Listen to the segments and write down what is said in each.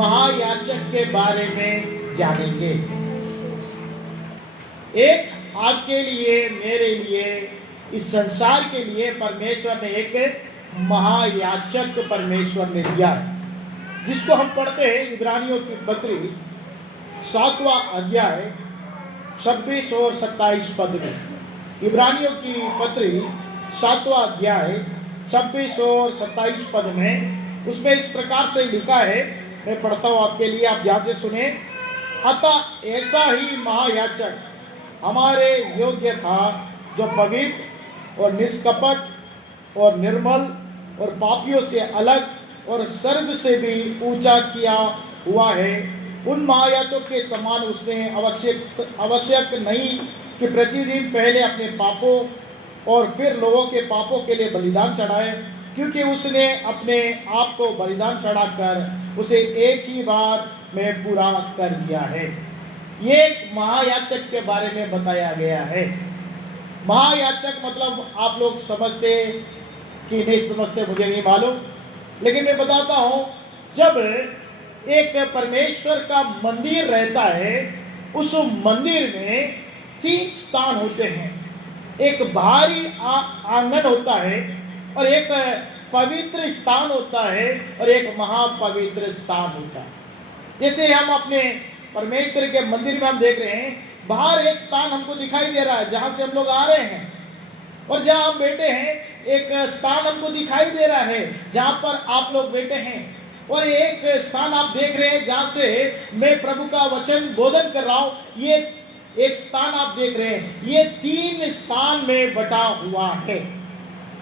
महायाजक के बारे में जानेंगे। एक आपके लिए, मेरे लिए, इस संसार के लिए परमेश्वर ने एक महायाजक परमेश्वर ने दिया है, जिसको हम पढ़ते हैं इब्रानियों की पत्री 7वां अध्याय 26 और 27 पद में। इब्रानियों की पत्री 7वां अध्याय 26 और 27 पद में, उसमें इस प्रकार से लिखा है, मैं पढ़ता हूँ आपके लिए, आप ध्यान से सुने। अतः ऐसा ही महायाजक हमारे योग्य था, जो पवित्र और निष्कपट और निर्मल और पापियों से अलग और स्वर्ग से भी ऊंचा किया हुआ है। उन महायाजकों के समान उसने आवश्यक नहीं कि प्रतिदिन पहले अपने पापों और फिर लोगों के पापों के लिए बलिदान चढ़ाए, क्योंकि उसने अपने आप को बलिदान चढ़ाकर उसे एक ही बार में पूरा कर दिया है। ये एक महायाजक के बारे में बताया गया है। महायाजक मतलब आप लोग समझते कि नहीं समझते मुझे नहीं मालूम, लेकिन मैं बताता हूँ। जब एक परमेश्वर का मंदिर रहता है, उस मंदिर में 3 स्थान होते हैं। एक बाहरी आंगन होता है, और एक पवित्र स्थान होता है, और एक महापवित्र स्थान होता है। जैसे हम अपने परमेश्वर के मंदिर में हम देख रहे हैं, बाहर एक स्थान हमको दिखाई दे रहा है जहाँ से हम लोग आ रहे हैं, और जहाँ हम बैठे हैं एक स्थान हमको दिखाई दे रहा है जहाँ पर आप लोग बैठे हैं, और एक स्थान आप देख रहे हैं जहाँ से मैं प्रभु का वचन बोधन कर रहा हूँ। ये एक स्थान आप देख रहे हैं, ये 3 स्थान में बटा हुआ है।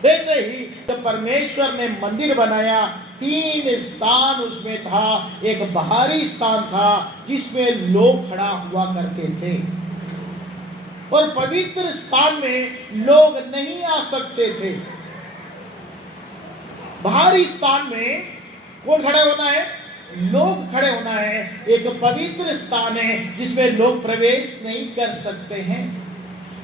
वैसे ही जब परमेश्वर ने मंदिर बनाया, 3 स्थान उसमें था। एक बाहरी स्थान था जिसमें लोग खड़ा हुआ करते थे, और पवित्र स्थान में लोग नहीं आ सकते थे। बाहरी स्थान में कौन खड़े होना है? लोग खड़े होना है। एक पवित्र स्थान है जिसमें लोग प्रवेश नहीं कर सकते हैं।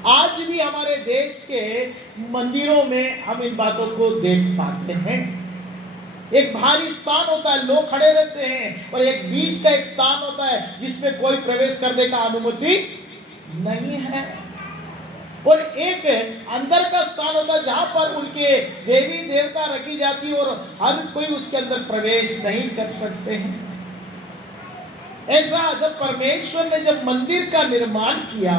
आज भी हमारे देश के मंदिरों में हम इन बातों को देख पाते हैं। एक बाहरी स्थान होता है, लोग खड़े रहते हैं, और एक बीच का एक स्थान होता है जिसमें कोई प्रवेश करने का अनुमति नहीं है, और एक अंदर का स्थान होता है जहां पर उनके देवी देवता रखी जाती है, और हर कोई उसके अंदर प्रवेश नहीं कर सकते हैं। ऐसा जब परमेश्वर ने जब मंदिर का निर्माण किया,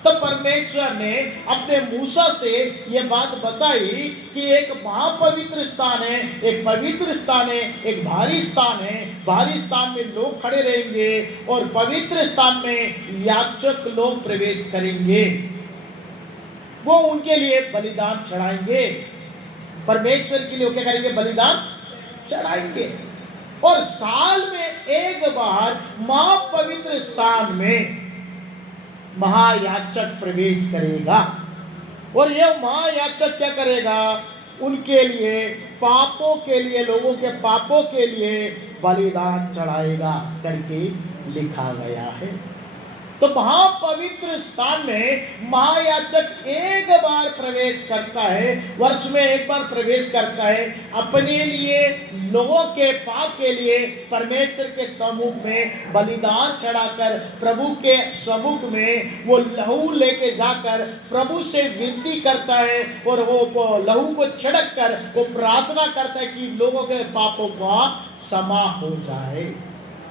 तब परमेश्वर ने अपने मूसा से यह बात बताई कि एक महापवित्र स्थान है, एक पवित्र स्थान है, एक भारी स्थान है। भारी स्थान में लोग खड़े रहेंगे, और पवित्र स्थान में याजक लोग प्रवेश करेंगे। वो उनके लिए बलिदान चढ़ाएंगे। परमेश्वर के लिए क्या करेंगे? बलिदान चढ़ाएंगे। और साल में एक बार महापवित्र स्थान में महायाजक प्रवेश करेगा, और यह महायाजक क्या करेगा? उनके लिए, पापों के लिए, लोगों के पापों के लिए बलिदान चढ़ाएगा करके लिखा गया है। तो महापवित्र स्थान में महायाजक एक बार प्रवेश करता है, वर्ष में एक बार प्रवेश करता है, अपने लिए, लोगों के पाप के लिए परमेश्वर के सम्मुख में बलिदान चढ़ाकर प्रभु के सम्मुख में वो लहू लेके जाकर प्रभु से विनती करता है, और वो लहू को छिड़क कर वो प्रार्थना करता है कि लोगों के पापों का क्षमा हो जाए।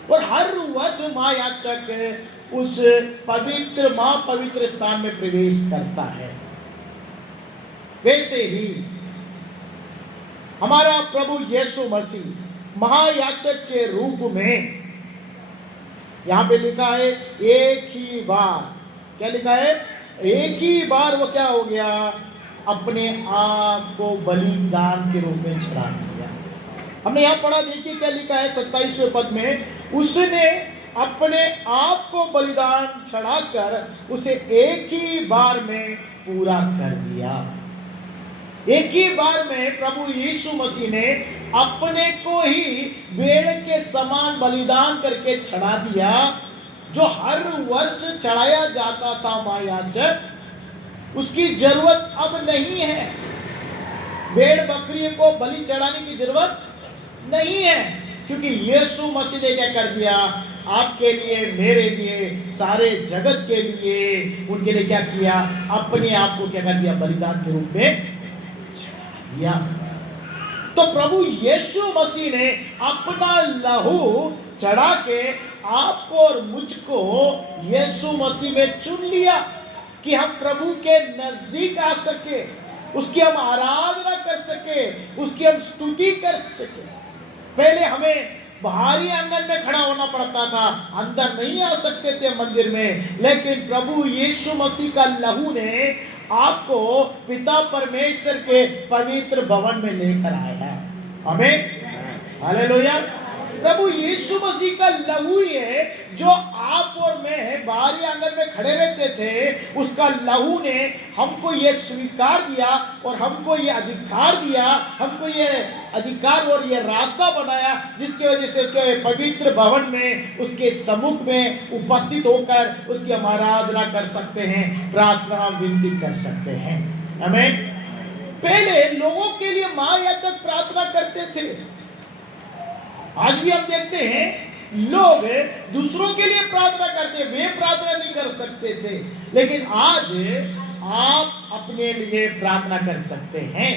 और हर वर्ष महायाजक उस पवित्र महापवित्र स्थान में प्रवेश करता है। वैसे ही हमारा प्रभु यीशु मसीह महायाजक के रूप में, यहां पे लिखा है एक ही बार, क्या लिखा है? एक ही बार वो क्या हो गया? अपने आप को बलिदान के रूप में चढ़ा दिया। हमने यहां पढ़ा, देखिए क्या लिखा है 27वें पद में, उसने अपने आप को बलिदान चढ़ाकर उसे एक ही बार में पूरा कर दिया। एक ही बार में प्रभु यीशु मसीह ने अपने को ही भेड़ के समान बलिदान करके चढ़ा दिया। जो हर वर्ष चढ़ाया जाता था महायाजक, उसकी जरूरत अब नहीं है। भेड़ बकरी को बलि चढ़ाने की जरूरत नहीं है। क्योंकि यीशु मसीह ने क्या कर दिया, आपके लिए, मेरे लिए, सारे जगत के लिए, उनके लिए क्या किया, अपने आप को क्या कर दिया, बलिदान के रूप में चढ़ा दिया। तो प्रभु यीशु मसीह ने अपना लहू चढ़ा के आपको और मुझको यीशु मसीह में चुन लिया कि हम प्रभु के नजदीक आ सके, उसकी हम आराधना कर सके, उसकी हम स्तुति कर सके। पहले हमें बाहरी आंगन में खड़ा होना पड़ता था, अंदर नहीं आ सकते थे मंदिर में, लेकिन प्रभु यीशु मसीह का लहू ने आपको पिता परमेश्वर के पवित्र भवन में लेकर आया। आमीन, हालेलुया। प्रभु यीशु मसीह का लहू ही है जो आप और मैं बाहरी आंगन में खड़े रहते थे, उसका लहू ने हमको ये स्वीकार दिया और हमको ये अधिकार दिया, हमको ये अधिकार और ये रास्ता बनाया, जिसकी वजह से उसके पवित्र भवन में, उसके सम्मुख में उपस्थित होकर उसकी हम आराधना कर सकते हैं, प्रार्थना विनती कर सकते हैं। आमीन। पहले लोगों के लिए महायाजक प्रार्थना करते थे, आज भी हम देखते हैं लोग दूसरों के लिए प्रार्थना करते, वे प्रार्थना नहीं कर सकते थे, लेकिन आज आप अपने लिए प्रार्थना कर सकते हैं,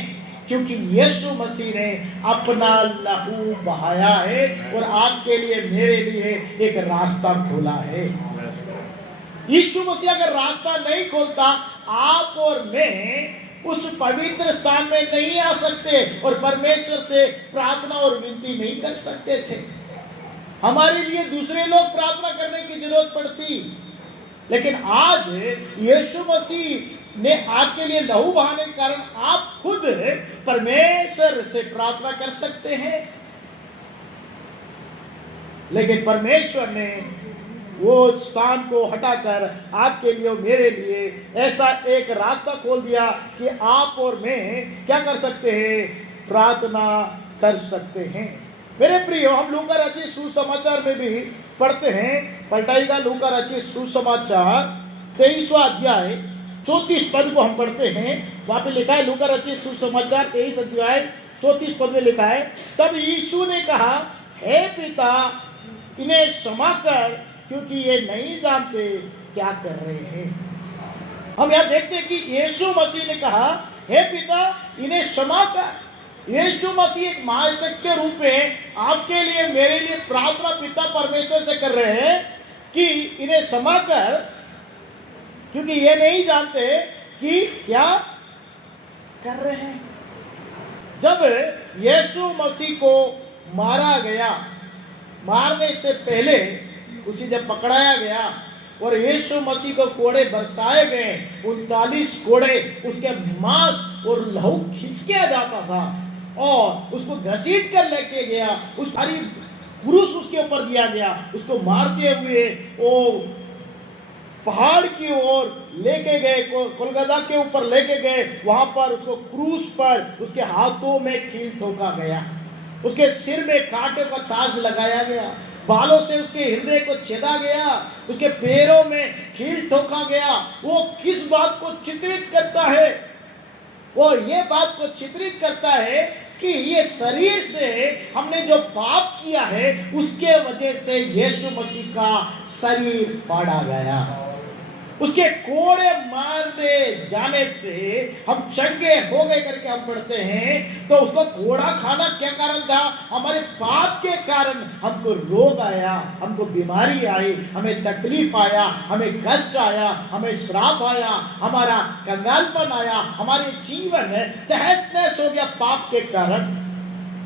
क्योंकि यीशु मसीह ने अपना लहू बहाया है और आपके लिए, मेरे लिए एक रास्ता खोला है। यीशु मसीह अगर रास्ता नहीं खोलता, आप और मैं उस पवित्र स्थान में नहीं आ सकते और परमेश्वर से प्रार्थना और विनती नहीं कर सकते थे। हमारे लिए दूसरे लोग प्रार्थना करने की जरूरत पड़ती, लेकिन आज यीशु मसीह ने आपके लिए लहू बहाने के कारण आप खुद परमेश्वर से प्रार्थना कर सकते हैं। लेकिन परमेश्वर ने वो स्थान को हटाकर आपके लिए और मेरे लिए ऐसा एक रास्ता खोल दिया कि आप और मैं क्या कर सकते हैं, प्रार्थना कर सकते हैं। मेरे प्रियो, हम लूका रचित सुसमाचार में भी पढ़ते हैं, पलटाइएगा लूका रचित सुसमाचार 23वां अध्याय 34 पद को हम पढ़ते हैं। वहां पे लिखा है, लूका रचित सुसमाचार 23 अध्याय 34 पद में लिखा है, तब यीशु ने कहा, हे पिता, इन्हें क्षमा कर, क्योंकि ये नहीं जानते क्या कर रहे हैं। हम यहां देखते हैं कि यीशु मसीह ने कहा, हे पिता, इन्हें क्षमा कर। यीशु मसीह एक महायाजक के रूप में आपके लिए, मेरे लिए प्रार्थना पिता परमेश्वर से कर रहे हैं कि इन्हें क्षमा कर, क्योंकि ये नहीं जानते कि क्या कर रहे हैं। जब यीशु मसीह को मारा गया, मारने से पहले उसे जब पकड़ाया गया और यीशु मसीह को कोड़े बरसाए गए, 39 कोड़े, उसके मांस और लहू खींच के जाता था और उसको घसीट कर लेके गया, उस भारी क्रूस उसके ऊपर दिया गया, उसको मारते हुए वो पहाड़ की ओर लेके गए, कोलकाता के ऊपर लेके गए, वहां पर उसको क्रूस पर उसके हाथों में कील ठोका गया, उसके सिर में कांटे का ताज लगाया गया, बालों से उसके हृदय को छेदा गया, उसके पैरों में कील ठोका गया। वो किस बात को चित्रित करता है? वो ये बात को चित्रित करता है कि ये शरीर से हमने जो पाप किया है, उसके वजह से यीशु मसीह का शरीर फाड़ा गया। उसके कोड़े मारने जाने से हम चंगे हो गए करके हम पढ़ते हैं। तो उसको कोड़ा खाना क्या कारण था? हमारे पाप के कारण हमको रोग आया, हमको बीमारी आई, हमें तकलीफ आया, हमें कष्ट आया, हमें श्राप आया, हमारा कंगालपन आया, हमारे जीवन तहस नहस हो गया पाप के कारण।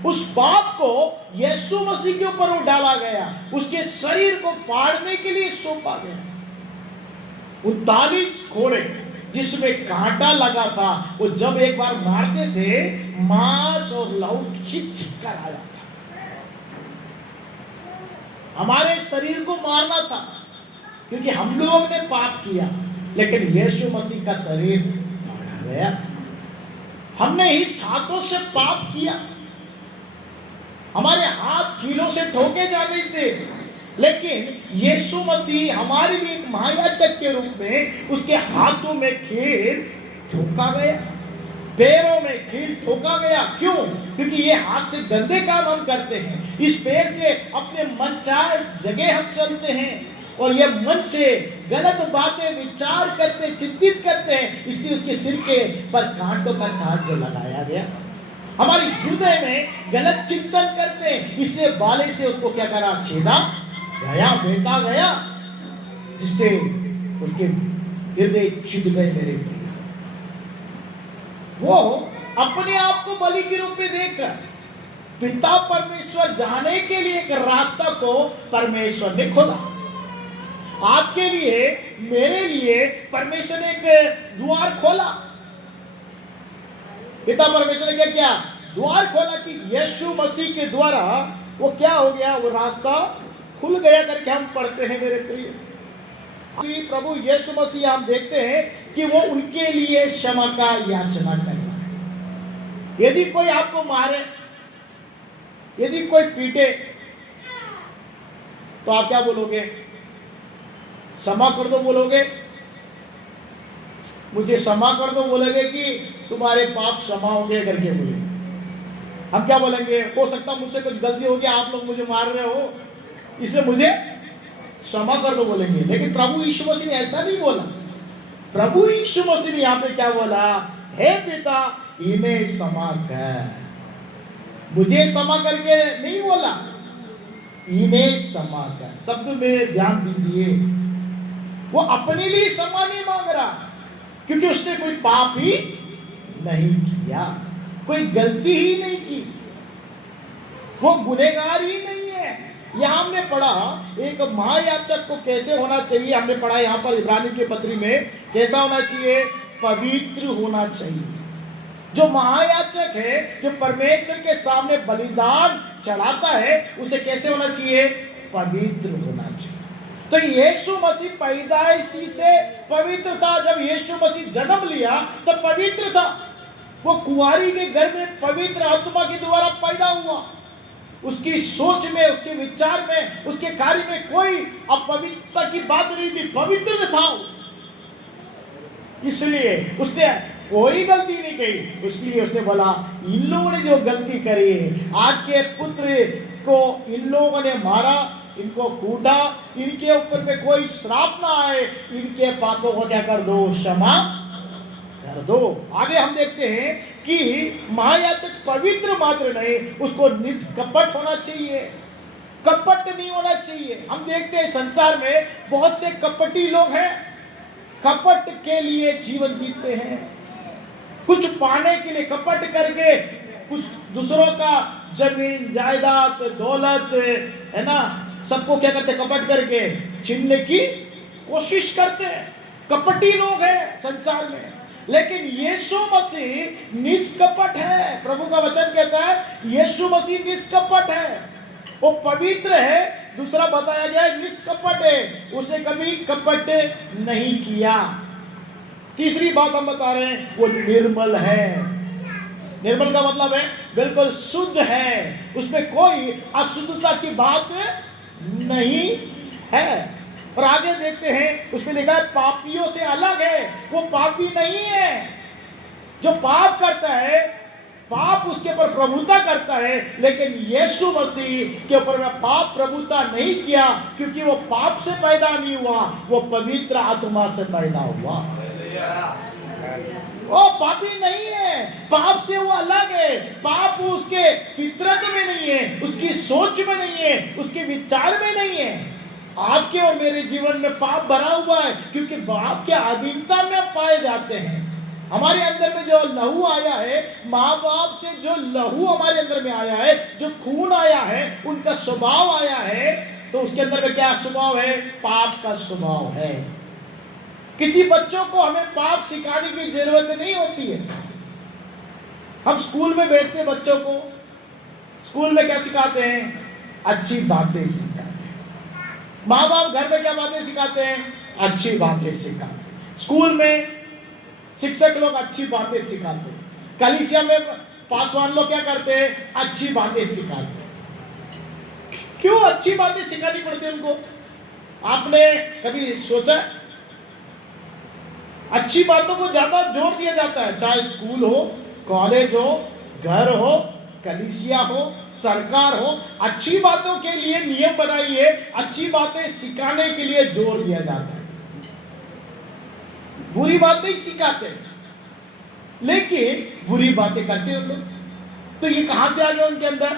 उस पाप को यीशु मसीह के ऊपर डाला गया, उसके शरीर को फाड़ने के लिए सौंपा गया। 39 कोड़े जिसमें कांटा लगा था, वो जब एक बार मारते थे, मांस और लहू खींच कर आया था। हमारे शरीर को मारना था क्योंकि हम लोगों ने पाप किया, लेकिन यीशु मसीह का शरीर फाड़ा गया। हमने ही हाथों से पाप किया, हमारे हाथ कीलों से ठोके जा रहे थे, लेकिन यीशु मसीह हमारे लिए एक महायाजक के रूप में उसके हाथों में कील ठोका गया। पैरों में कील ठोका गया। क्यों? क्योंकि ये हाथ से गंदे काम हम करते हैं, इस पैर से अपने मनचाहे जगह हम चलते हैं, और ये मन से गलत बातें विचार करते, चिंतित करते हैं, इसलिए उसके सिर के पर कांटों का ताज लगाया गया। हमारी हृदय में गलत चिंतन करते हैं, इसलिए बाले से उसको क्या करा? छेदा गया, बेता गया, जिससे उसके हृदय छिद गए। मेरे प्रिय, वो अपने आप को बलि के रूप में देखकर पिता परमेश्वर जाने के लिए एक रास्ता को परमेश्वर ने खोला। आपके लिए, मेरे लिए परमेश्वर ने एक द्वार खोला। पिता परमेश्वर ने क्या किया? द्वार खोला कि यीशु मसीह के द्वारा वो क्या हो गया? वो रास्ता खुल गया करके हम पढ़ते हैं। मेरे प्रिय, प्रभु यीशु मसीह हम देखते हैं कि वो उनके लिए क्षमा का याचना कर रहा है। यदि कोई आपको मारे, यदि कोई पीटे, तो आप क्या बोलोगे? क्षमा कर दो बोलोगे? मुझे क्षमा कर दो बोलोगे कि तुम्हारे पाप क्षमा हो गए करके बोले? हम क्या बोलेंगे? हो सकता मुझसे कुछ गलती हो गया, आप लोग मुझे मार रहे हो, इसलिए मुझे क्षमा कर दो बोलेंगे। लेकिन प्रभु यीशु मसीह ने ऐसा नहीं बोला। प्रभु यीशु मसीह ने यहाँ पे क्या बोला? हे पिता, इन्हें क्षमा कर। मुझे क्षमा करके नहीं बोला, इन्हें क्षमा कर। शब्द में ध्यान दीजिए, वो अपने लिए क्षमा नहीं मांग रहा, क्योंकि उसने कोई पाप ही नहीं किया, कोई गलती ही नहीं की, वो गुनहगार ही नहीं है। यहां हमने पढ़ा एक महायाजक को कैसे होना चाहिए। हमने पढ़ा यहां पर इब्रानी के पत्री में, कैसा होना चाहिए? पवित्र होना चाहिए। जो महायाजक है, जो परमेश्वर के सामने बलिदान चढ़ाता है, उसे कैसे होना चाहिए? पवित्र होना चाहिए। तो यीशु मसीह पैदाइशी से पवित्र था। जब यीशु मसीह जन्म लिया तो पवित्र था। वो कुंवारी के घर में पवित्र आत्मा के द्वारा पैदा हुआ। उसकी सोच में, उसके विचार में, उसके कार्य में कोई अपवित्रता की बात नहीं थी, पवित्र था। इसलिए उसने कोई गलती नहीं की। इसलिए उसने बोला, इन लोगों ने जो गलती करी है, आज के पुत्र को इन लोगों ने मारा, इनको कूटा, इनके ऊपर पे कोई श्राप ना आए, इनके पापों को क्या कर दो? क्षमा कर दो। आगे हम देखते हैं कि महायाजक पवित्र मात्र नहीं, उसको निष्कपट होना चाहिए, कपट नहीं होना चाहिए। हम देखते हैं संसार में बहुत से कपटी लोग हैं, कपट के लिए जीवन जीते हैं, कुछ पाने के लिए कपट करके, कुछ दूसरों का जमीन जायदाद दौलत है ना, सबको क्या करते? कपट करके छीनने की कोशिश करते हैं। कपटी लोग हैं संसार में। लेकिन यीशु मसीह निष्कपट है। प्रभु का वचन कहता है यीशु मसीह निष्कपट है, वो पवित्र है। दूसरा बताया गया है निष्कपट है, उसने कभी कपट नहीं किया। तीसरी बात हम बता रहे हैं, वो निर्मल है। निर्मल का मतलब है बिल्कुल शुद्ध है, उसमें कोई अशुद्धता की बात नहीं है। और आगे देखते हैं, उसमें लिखा है पापियों से अलग है। वो पापी नहीं है। जो पाप करता है, पाप उसके ऊपर प्रभुता करता है, लेकिन यीशु मसीह के ऊपर में पाप प्रभुता नहीं किया, क्योंकि वो पाप से पैदा नहीं हुआ, वो पवित्र आत्मा से पैदा हुआ। वो पापी नहीं है, पाप से वो अलग है। पाप उसके फितरत में नहीं है, उसकी सोच में नहीं है, उसके विचार में नहीं है। आपके और मेरे जीवन में पाप भरा हुआ है, क्योंकि पाप के अधीनता में पाए जाते हैं। हमारे अंदर में जो लहू आया है, माँ बाप से जो लहू हमारे अंदर में आया है, जो खून आया है, उनका स्वभाव आया है, तो उसके अंदर में क्या स्वभाव है? पाप का स्वभाव है। किसी बच्चों को हमें पाप सिखाने की जरूरत नहीं होती है। हम स्कूल में भेजते बच्चों को, स्कूल में क्या सिखाते हैं? अच्छी बातें सिखाते हैं। माँ बाप घर में क्या बातें सिखाते हैं? अच्छी बातें सिखाते हैं। स्कूल में शिक्षक लोग अच्छी बातें सिखाते हैं। कलीसिया में पासवान लोग क्या करते हैं? अच्छी बातें सिखाते हैं। क्यों अच्छी बातें सिखानी पड़ती है उनको? आपने कभी सोचा? अच्छी बातों को ज्यादा जोर दिया जाता है, चाहे स्कूल हो कॉलेज हो, घर हो, कलीसिया हो, सरकार हो, अच्छी बातों के लिए नियम बनाइए, अच्छी बातें सिखाने के लिए जोर दिया जाता है, बुरी बातें ही सिखाते हैं, लेकिन बुरी बातें करते हैं लोग। तो ये कहां से आ गया उनके अंदर?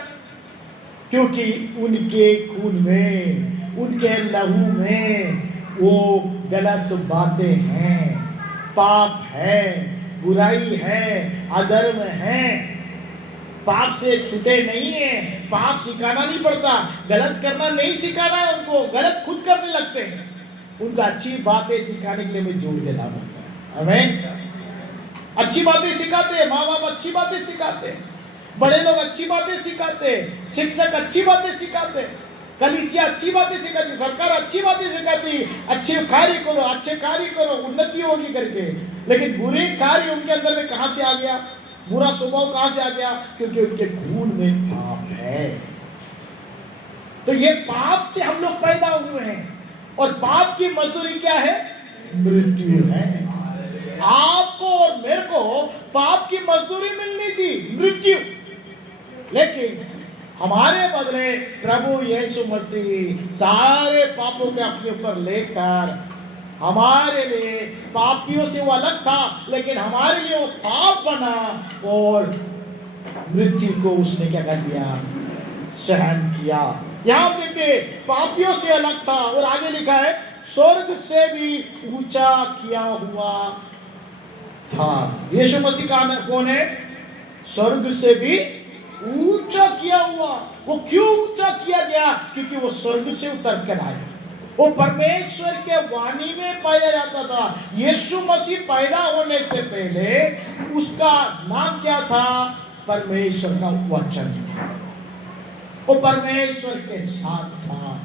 क्योंकि उनके खून में, उनके लहू में वो गलत बातें हैं, पाप है, बुराई है, अधर्म है। पाप से छूटे नहीं है, पाप सिखाना नहीं पड़ता, गलत करना नहीं सिखाना है उनको, गलत खुद करने लगते हैं। उनका अच्छी बातें सिखाने के लिए हमें जोर देना पड़ता है। हमें अच्छी बातें सिखाते हैं, माँ बाप अच्छी बातें सिखाते हैं, बड़े लोग अच्छी बातें सिखाते हैं, शिक्षक अच्छी बातें सिखाते हैं, कलीसिया अच्छी बातें सिखाती, सरकार अच्छी बातें सिखाती, अच्छे कार्य करो, अच्छे कार्य करो, उन्नति होगी करके। लेकिन बुरे कार्य उनके अंदर में कहां से आ गया? बुरा स्वभाव कहां से आ गया? क्योंकि उनके खून में पाप है। तो ये पाप से हम लोग पैदा हुए हैं, और पाप की मजदूरी क्या है? मृत्यु है। आपको और मेरे को पाप की मजदूरी मिलनी थी, मृत्यु। लेकिन हमारे बदले प्रभु यीशु मसीह सारे पापों के अपने ऊपर लेकर हमारे लिए, पापियों से वो अलग था लेकिन हमारे लिए वो पाप बना, और मृत्यु को उसने क्या कर दिया? सहन किया। यहां देखिए, पापियों से अलग था, और आगे लिखा है स्वर्ग से भी ऊंचा किया हुआ था। यीशु मसीह का कौन है? स्वर्ग से भी ऊंचा किया हुआ। वो क्यों ऊंचा किया गया? क्योंकि वो स्वर्ग से उतर कर आया, वो परमेश्वर के वाणी में पाया जाता था। यीशु मसीह पैदा होने से पहले उसका नाम क्या था? परमेश्वर का वचन था। वो परमेश्वर के साथ था।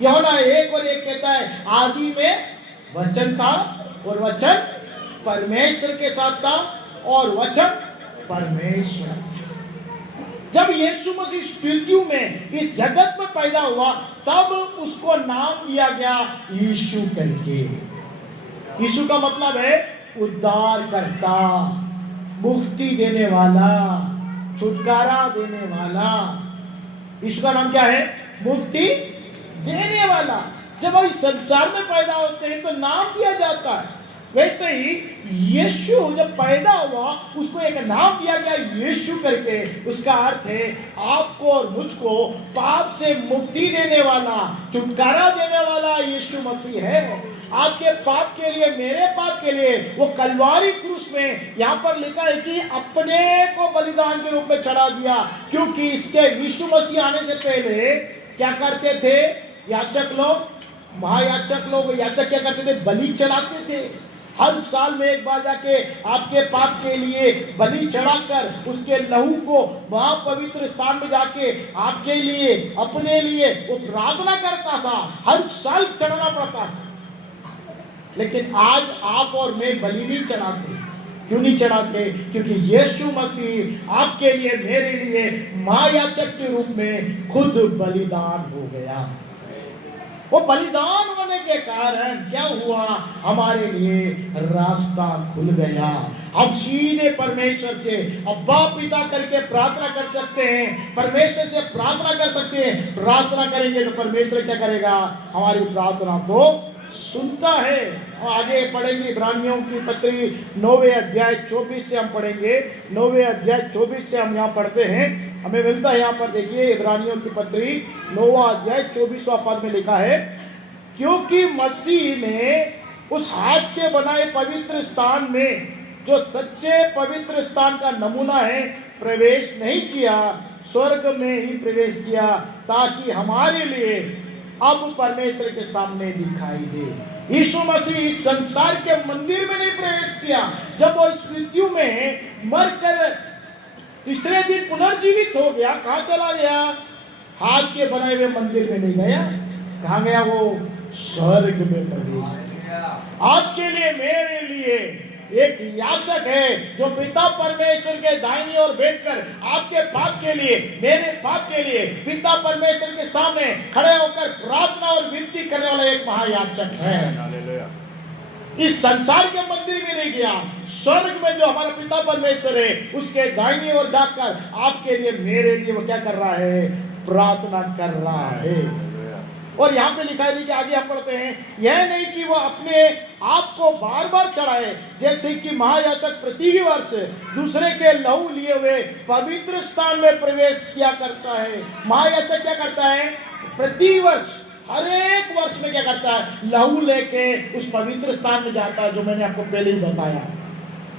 यूहन्ना 1:1 कहता है आदि में वचन था, और वचन परमेश्वर के साथ था, और वचन परमेश्वर था। जब यीशु मसीह इस पृथ्वी में, इस जगत में पैदा हुआ, तब उसको नाम दिया गया यीशु करके। यीशु का मतलब है उद्धार करता, मुक्ति देने वाला, छुटकारा देने वाला। यीशु का नाम क्या है? मुक्ति देने वाला। जब हम इस संसार में पैदा होते हैं तो नाम दिया जाता है। वैसे ही यीशु जब पैदा हुआ, उसको एक नाम दिया गया यीशु करके। उसका अर्थ है आपको और मुझको पाप से मुक्ति देने वाला, छुटकारा देने वाला यीशु मसीह है। आपके पाप के लिए, मेरे पाप के लिए वो कलवारी क्रूस में, यहाँ पर लिखा है कि अपने को बलिदान के रूप में चढ़ा दिया। क्योंकि इसके यीशु मसीह आने से पहले क्या करते थे याजक लोग? महायाजक लोग, याजक क्या करते थे? बलि चढ़ाते थे। हर साल में एक बार जाके आपके पाप के लिए बलि चढ़ाकर उसके लहू को वहां पवित्र स्थान में जाके आपके लिए, अपने लिए वो प्रार्थना करता था। हर साल चढ़ाना पड़ता था। लेकिन आज आप और मैं बलि नहीं चढ़ाते। क्यों नहीं चढ़ाते? क्योंकि यीशु मसीह आपके लिए, मेरे लिए महायाजक के रूप में खुद बलिदान हो गया। वो बलिदान होने के कारण क्या हुआ? हमारे लिए रास्ता खुल गया। हम सीधे परमेश्वर से अब्बा पिता करके प्रार्थना कर सकते हैं, परमेश्वर से प्रार्थना कर सकते हैं। प्रार्थना करेंगे तो परमेश्वर क्या करेगा? हमारी प्रार्थना को सुनता है। आगे पढ़ेंगे इब्रानियों की पत्री 9वें अध्याय 24 से हम पढ़ेंगे। 9वें अध्याय 24 से हम यहाँ पढ़ते हैं। हमें मिलता है यहाँ पर, देखिए इब्रानियों की पत्री 9वां अध्याय 24वां पद में लिखा है, क्योंकि मसीह ने उस हाथ के बनाए पवित्र स्थान में, जो सच्चे पवित्र स्थान का नमूना है, प्रवेश नहीं किया, स्वर्ग में ही प्रवेश किया, ताकि हमारे लिए अब परमेश्वर के सामने दिखाई दे। यीशु मसीह इस संसार के मंदिर में नहीं प्रवेश किया। जब वो इस मृत्यु में मरकर तीसरे दिन पुनर्जीवित हो गया, कहाँ चला गया? हाथ के बनाए हुए मंदिर में नहीं गया। कहाँ गया वो? स्वर्ग में प्रवेश किया। आपके लिए, मेरे लिए एक याचक है जो पिता परमेश्वर के दाहिनी ओर बैठकर आपके पाप के लिए, मेरे पाप के लिए पिता परमेश्वर के सामने खड़े होकर प्रार्थना और विनती करने वाला एक महायाचक है। इस संसार के मंदिर में नहीं गया, स्वर्ग में जो हमारा पिता परमेश्वर है उसके दाहिनी ओर जाकर आपके लिए मेरे लिए वो क्या कर रहा है, प्रार्थना कर रहा है। और यहाँ पे लिखा है कि आगे हम पढ़ते हैं, यह नहीं कि वो अपने आप को बार बार चढ़ाए, जैसे कि महायाजक प्रति वर्ष दूसरे के लहू लिए हुए पवित्र स्थान में प्रवेश किया करता है। महायाजक क्या करता है, प्रति वर्ष हर एक वर्ष में क्या करता है, लहू लेके उस पवित्र स्थान में जाता है, जो मैंने आपको पहले ही बताया।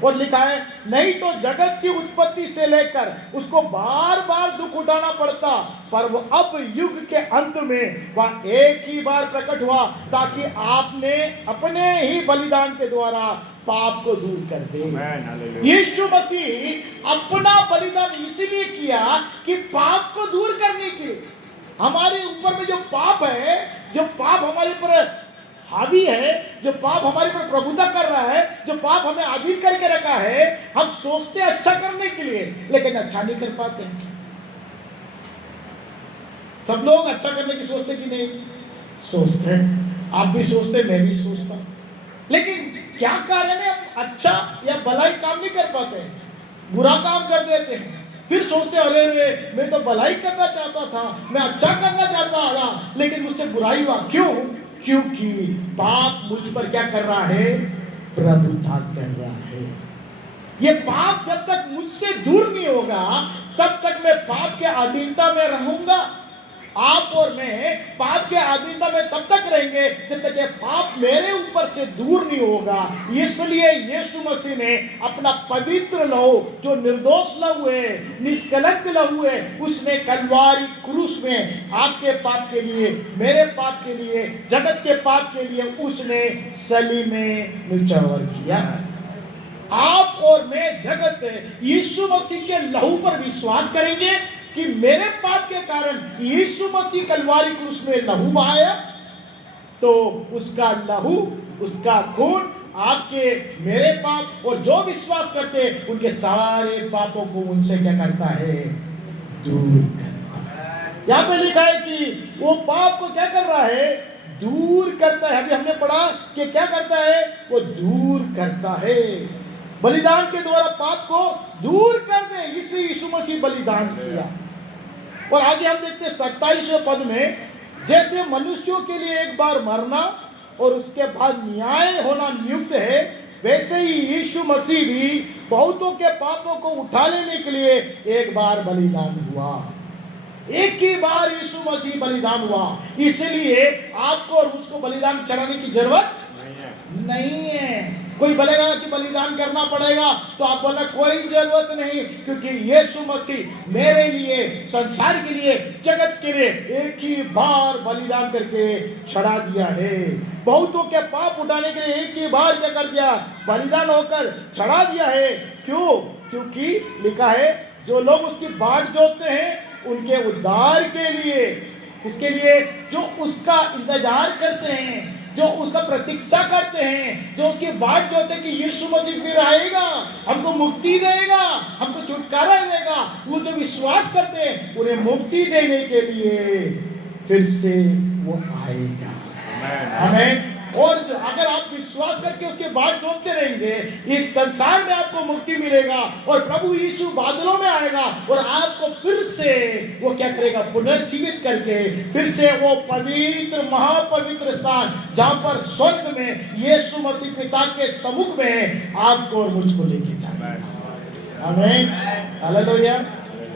और लिखा है, नहीं तो जगत की उत्पत्ति से लेकर उसको बार बार दुख उठाना पड़ता, पर वो अब युग के अंत में वह एक ही बार प्रकट हुआ, ताकि आपने अपने ही बलिदान के द्वारा पाप को दूर कर दे। यीशु मसीह अपना बलिदान इसलिए किया कि पाप को दूर करने के लिए। हमारे ऊपर में जो पाप है, जो पाप हमारे ऊपर हावी है, जो पाप हमारे पर प्रभुता कर रहा है, जो पाप हमें अधीन करके रखा है, हम सोचते अच्छा करने के लिए, लेकिन अच्छा नहीं कर पाते। सब लोग अच्छा करने की सोचते कि नहीं सोचते हैं, आप भी सोचते, मैं भी सोचता, लेकिन क्या कारण है, हम अच्छा या भलाई काम नहीं कर पाते, बुरा काम कर देते हैं। फिर सोचते अरे रे, मैं तो भलाई करना चाहता था, मैं अच्छा करना चाहता था, लेकिन मुझसे बुराई हुआ। क्यों? क्योंकि पाप मुझ पर क्या कर रहा है, प्रभुता कर रहा है। ये पाप जब तक मुझसे दूर नहीं होगा, तब तक मैं पाप के अधीनता में रहूंगा। आप और मैं पाप के अधीनता में तब तक रहेंगे जब तक ये पाप मेरे ऊपर से दूर नहीं होगा। इसलिए यीशु मसीह ने अपना पवित्र लहू, जो निर्दोष लहू है, निष्कलंक लहू है, उसने कलवारी क्रूस में आपके पाप के लिए, मेरे पाप के लिए, जगत के पाप के लिए उसने सलीब में निछावर किया। आप और मैं जगत यीशु मसीह के लहू पर विश्वास करेंगे कि मेरे पाप के कारण यीशु मसीह कलवारी क्रूस में लहू बहाया, तो उसका लहू, उसका खून आपके मेरे पाप और जो विश्वास करते हैं उनके सारे पापों को उनसे क्या करता है, दूर करता है। यहाँ पे लिखा है कि वो पाप को क्या कर रहा है, दूर करता है। अभी हमने पढ़ा कि क्या करता है, वो दूर करता है। बलिदान के द्वारा पाप को दूर कर दे, इसलिए यीशु मसीह बलिदान किया। और आगे हम देखते हैं 27वें पद में, जैसे मनुष्यों के लिए एक बार मरना और उसके बाद न्याय होना नियुक्त है, वैसे ही यीशु मसीह भी बहुतों के पापों को उठा लेने के लिए एक बार बलिदान हुआ। एक ही बार यीशु मसीह बलिदान हुआ, इसलिए आपको और मुझको बलिदान चढ़ाने की जरूरत नहीं है। कोई बोलेगा कि बलिदान करना पड़ेगा, तो आप बोलना कोई जरूरत नहीं, क्योंकि यीशु मसीह मेरे लिए, संसार के लिए, जगत के लिए एक ही बार बलिदान करके चढ़ा दिया है। बहुतों के पाप उठाने के लिए एक ही बार क्या कर दिया, बलिदान होकर चढ़ा दिया है। क्यों? क्योंकि लिखा है, जो लोग उसकी बाट जोतते हैं उनके उद्धार के लिए, इसके लिए जो उसका इंतजार करते हैं, जो उसका प्रतीक्षा करते हैं, जो उसकी बात जोते हैं कि यीशु मसीह फिर आएगा, हमको मुक्ति देगा, हमको छुटकारा देगा, वो जो विश्वास करते हैं उन्हें मुक्ति देने के लिए फिर से वो आएगा। आमीन। और अगर आप विश्वास करके उसके बात जोतते रहेंगे, इस संसार में आपको मुक्ति मिलेगा और प्रभु यीशु बादलों में आएगा और आपको फिर से वो क्या करेगा, पुनर्जीवित करके फिर से वो पवित्र महापवित्र स्थान, जहां पर स्वर्ग में यीशु मसीह पिता के सम्मुख में आपको और मुझको लेके जाएगा। आमीन, हालेलुया।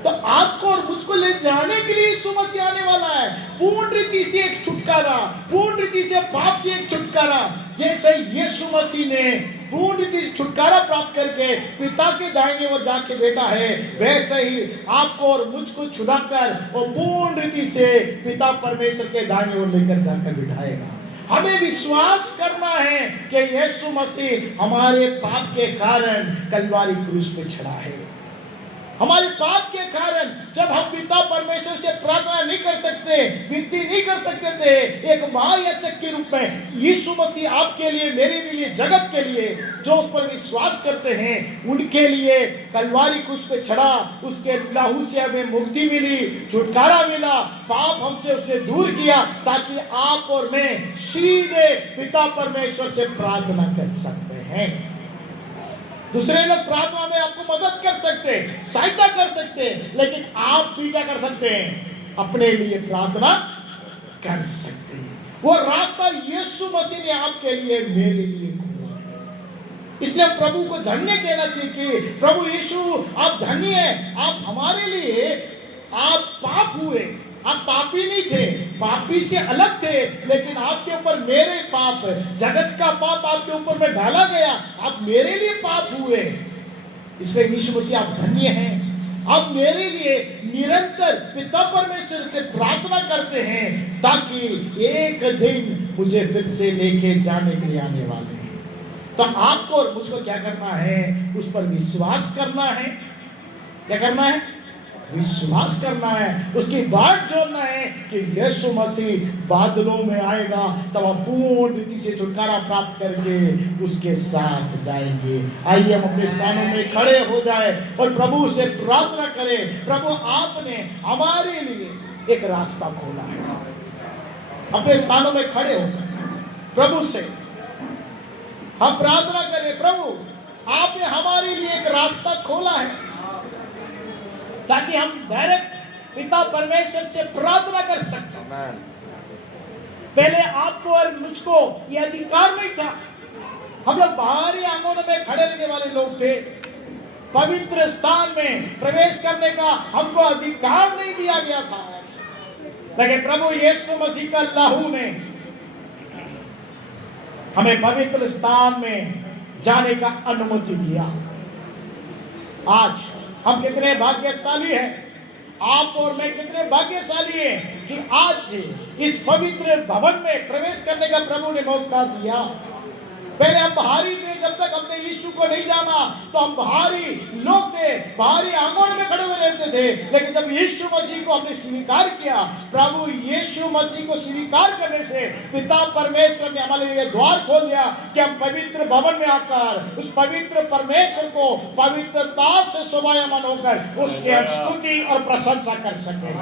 तो आपको और मुझको ले जाने के लिए यीशु मसीह आने वाला है। पूर्ण रीति से एक छुटकारा, पूर्ण रीति से पाप से एक छुटकारा। जैसे यीशु मसीह ने पूर्ण रीति से छुटकारा प्राप्त करके पिता के दाहिने ओर जाके बैठा है, वैसे ही आपको और मुझको छुड़ाकर और पूर्ण रीति से पिता परमेश्वर के दाहिने ओर लेकर जाकर बिठाएगा। हमें विश्वास करना है कि यीशु मसीह हमारे पाप के कारण कलवारी क्रूस पे चढ़ा है। हमारे पाप के कारण जब हम पिता परमेश्वर से प्रार्थना नहीं कर सकते, विनती नहीं कर सकते थे, एक महायाजक के रूप में यीशु मसीह आपके लिए, मेरे लिए, जगत के लिए जो उस पर विश्वास करते हैं उनके लिए कलवारी क्रूस पे चढ़ा, उसके लहू से हमें मुक्ति मिली, छुटकारा मिला, पाप हमसे उसने दूर किया ताकि आप और मैं सीधे पिता परमेश्वर से प्रार्थना कर सकते हैं। दूसरे लोग प्रार्थना में आपको मदद कर सकते हैं, सहायता कर सकते हैं, लेकिन आप भी क्या कर सकते हैं? अपने लिए प्रार्थना कर सकते हैं। वो रास्ता यीशु मसीह ने आपके लिए, मेरे लिए खोला है। इसलिए प्रभु को धन्य कहना चाहिए कि प्रभु यीशु आप धन्य हैं, आप हमारे लिए, आप पाप हुए, आप पापी नहीं थे, पापी से अलग थे, लेकिन आपके ऊपर मेरे पाप, जगत का पाप आपके ऊपर में डाला गया, आप मेरे लिए पाप हुए। इसलिए यीशु मसीह आप धन्य हैं, आप मेरे लिए निरंतर पिता परमेश्वर से प्रार्थना करते हैं ताकि एक दिन मुझे फिर से लेके जाने के लिए आने वाले हैं। तो आपको और मुझको क्या करना है? उस पर विश्वास करना है। क्या करना है? विश्वास करना है, उसकी बात जोड़ना है कि यीशु मसीह बादलों में आएगा, तब हम पूर्ण रीति से छुटकारा प्राप्त करके उसके साथ जाएंगे। आइए हम अपने स्थानों में खड़े हो जाए और प्रभु से प्रार्थना करें। प्रभु आपने हमारे लिए एक रास्ता खोला है। अपने स्थानों में खड़े होकर प्रभु से हम प्रार्थना करें, प्रभु आपने हमारे लिए एक रास्ता खोला है ताकि हम डायरेक्ट पिता परमेश्वर से प्रार्थना कर सकते हैं। पहले आपको और मुझको यह अधिकार नहीं था। हम लोग बाहरी आंगनों में खड़े रहने वाले लोग थे, पवित्र स्थान में प्रवेश करने का हमको अधिकार नहीं दिया गया था, लेकिन प्रभु यीशु मसीह का लहू ने हमें पवित्र स्थान में जाने का अनुमति दिया। आज हम कितने भाग्यशाली हैं, आप और मैं कितने भाग्यशाली हैं कि आज इस पवित्र भवन में प्रवेश करने का प्रभु ने मौका दिया। पहले हम बाहरी थे, जब तक हमने यीशु को नहीं जाना तो हम बाहरी लोग थे, बाहरी आंगन में खड़े हुए रहते थे, लेकिन जब यीशु मसीह को हमने स्वीकार किया, प्रभु यीशु मसीह को स्वीकार करने से पिता परमेश्वर ने हमारे लिए द्वार खोल दिया कि हम पवित्र भवन में आकर उस पवित्र परमेश्वर को पवित्रता से शोभायमान होकर उसकी स्तुति और प्रशंसा कर सके।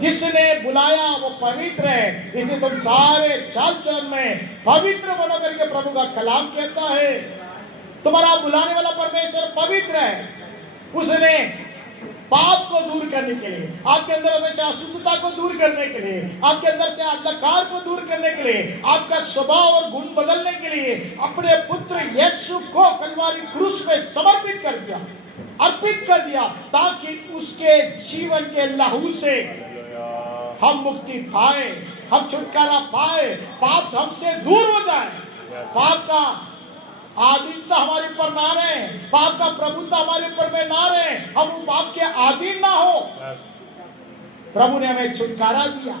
जिसने बुलाया वो पवित्र है, इसे तुम सारे चाल चलन में पवित्र बनो करके प्रभु का कलाम कहता है। तुम्हारा बुलाने वाला परमेश्वर पवित्र है। उसने पाप को दूर करने के लिए, आपके अंदर हमेशा अशुद्धता को दूर करने के लिए, आपके अंदर से अंधकार को दूर करने के लिए, आपका स्वभाव और गुण बदलने के लिए अपने पुत्र यीशु को कलवारी क्रूस में समर्पित कर दिया, अर्पित कर दिया, ताकि उसके जीवन के लहू से हम मुक्ति पाए, हम छुटकारा पाए, पाप हमसे दूर हो जाए, पाप का आधीनता हमारे ऊपर ना रहे, पाप का प्रभुत्व हमारे ऊपर में ना रहे, हम वो पाप के अधीन ना हो। प्रभु ने हमें छुटकारा दिया।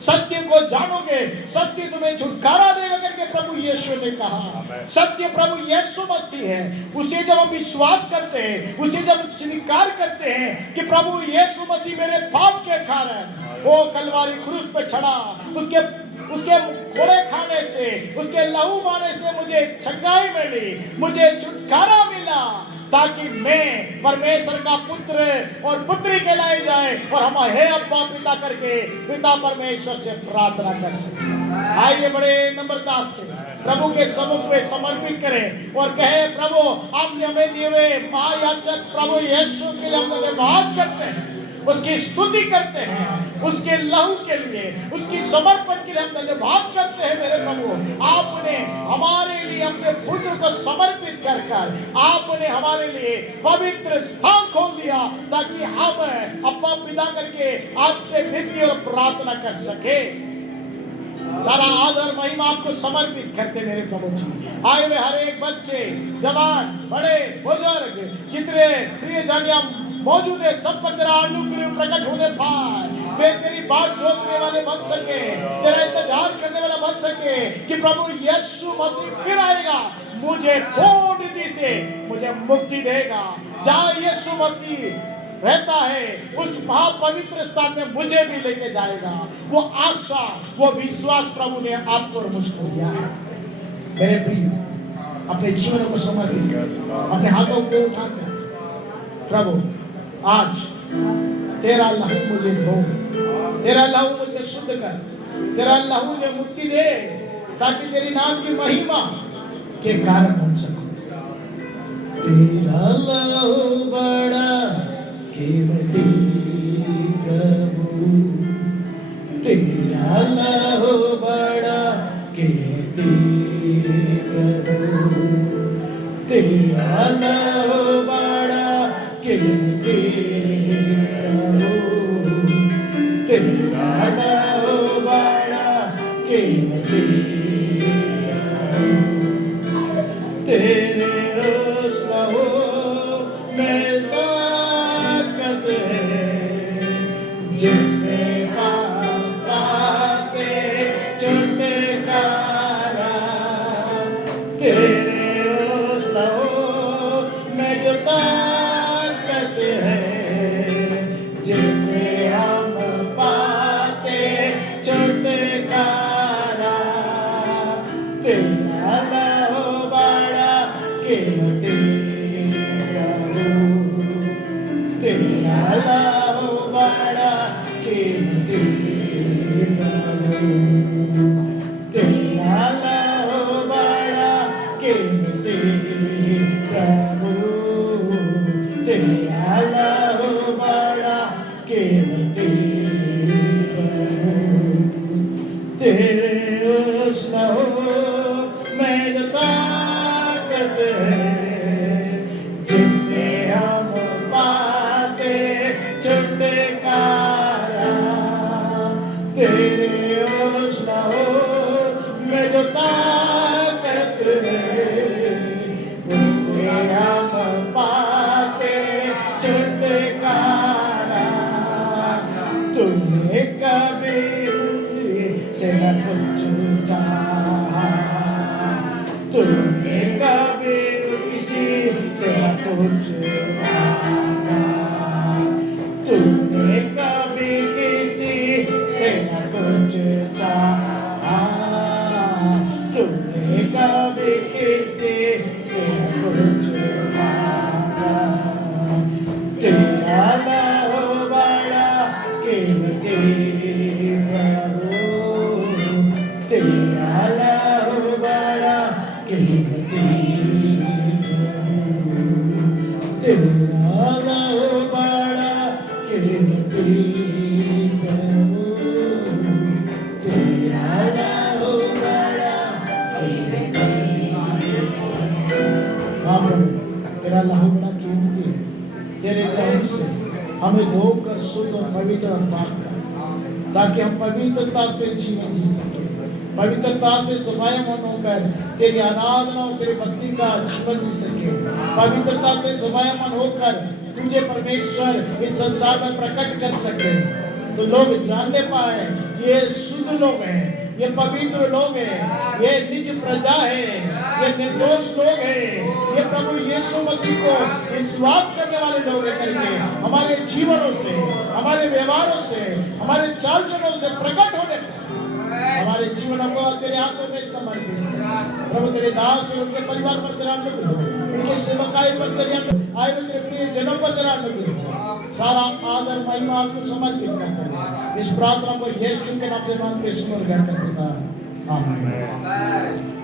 सत्य को जानोगे, सत्य तुम्हें छुटकारा देगा करके प्रभु यीशु ने कहा। सत्य प्रभु यीशु मसीह है। उसे जब हम विश्वास करते हैं, उसे जब स्वीकार करते हैं कि प्रभु यीशु मसीह मेरे पाप के कारण वो कलवारी क्रूस पे चढ़ा, उसके कोड़े खाने से, उसके लहू बहाने से मुझे छंगाई मिली, मुझे छुटकारा मिला, ताकि मैं परमेश्वर का पुत्र और पुत्री कहलाई जाए और हम हे अब्बा पिता करके पिता परमेश्वर से प्रार्थना कर सके। आइए बड़े नम्रता से प्रभु के सम्मुख में समर्पित करें और कहे, प्रभु आपने हमें दिए हुए महायाजक प्रभु यीशु के लिए हम धन्यवाद करते हैं, उसकी स्तुति करते हैं, उसके लहू के लिए, उसकी समर्पण के लिए हम धन्यवाद करते हैं। मेरे प्रभु आपने हमारे लिए अपने पुत्र को समर्पित कर आपने हमारे लिए पवित्र स्थान खोल दिया ताकि हम अब्बा पिता करके आपसे विनती और प्रार्थना कर सके। सारा आदर महिमा आपको समर्पित करते मेरे प्रभु जी। आए हुए हर एक बच्चे, जवान, बड़े, बुजुर्ग, जितने प्रिय जानिया मौजूद है, सब पर तेरा अनुग्रह प्रकट होने पाए, वे तेरी बात जोतने वाले बन सके, तेरा इंतजार करने वाला बन सके कि प्रभु यीशु मसीह फिर आएगा, मुझे पूर्ण रीति से मुझे मुक्ति देगा। जहाँ यीशु मसीह रहता है उस महापवित्र स्थान में मुझे भी लेके जाएगा। वो आशा, वो विश्वास प्रभु ने आपको और मुझको दिया है। मेरे प्रिय, अपने जीवन को समर्पित कर, अपने हाथों को उठाकर, प्रभु आज तेरा लहू मुझे धो, तेरा लहू मुझे शुद्ध कर, तेरा लहू मुझे मुक्ति दे, ताकि तेरी नाम की महिमा के कारण बन सकूं। तेरा लहू बड़ा कीमती प्रभु, तेरा लहू बड़ा कीमती प्रभु, तेरा लहू बड़ा कीमती प्रभु, तेरा लहू बड़ा कीमती प्रभु, तेरे उस लहू में ताकत है जिससे पाते छुटकारा, तेरे उस लहू में जो ताकत है जिससे हम पाते छुटकारा, तेरा लहू बड़ा कीमती प्रभु, तेरा लहू बड़ा कीमती प्रभु, तेरा लहू बड़ा कीमती प्रभु, तेरा लहू बड़ा कीमती प्रभु, तेरे उस लहू में जो ताकत है जिससे हम पाते छुटकारा, तेरे उस लहू में जो ताकत है उससे हम पाते छुटकारा, तुमने कभी से न कुछ चाहा, तुमने कभी किसी से न कुछ मांगा, तुमने कभी किसी से न कुछ चाहा, तुमने कभी किसी से न कुछ मांगा, तेरा लहू बड़ा कीमती प्रभु, तेरा लहू बड़ा कीमती प्रभु, तेरा लहू बड़ा कीमती प्रभु, तेरा लहू बड़ा कीमती। हाँ प्रभु, तेरा लहू बड़ा कीमती है। तेरे लहू से हमें धोकर शुद्ध और पवित्र और पाक कर, ताकि हम पवित्रता से जीवन जी सके, पवित्रता से स्वयं होकर तेरी आराधना और तेरी भक्ति का जीवन जी सके, पवित्रता से स्वयं होकर तुझे परमेश्वर इस संसार में प्रकट कर सके, तो लोग जानने पाए ये शुद्ध लोग हैं, ये पवित्र लोग हैं, ये निज प्रजा है, ये निर्दोष लोग हैं, ये प्रभु यीशु मसीह को विश्वास करने वाले लोग हैं करके हमारे जीवनों से, हमारे व्यवहारों से, हमारे चाल चलनों से प्रकट होने पर हमारे जीवनों को तेरे हाथों में समर्पित। प्रभु तेरे दास और उनके परिवार पर तेरा अनुग्रह हो, उनके सेवकाई पर तेरे आए हुए तेरे प्रिय जनों पर तेरा अनुग्रह हो। सारा आदर महिमा आपको समर्पित करते हैं। इस प्रार्थना को यीशु के नाम से मांग के सुनो, आमीन।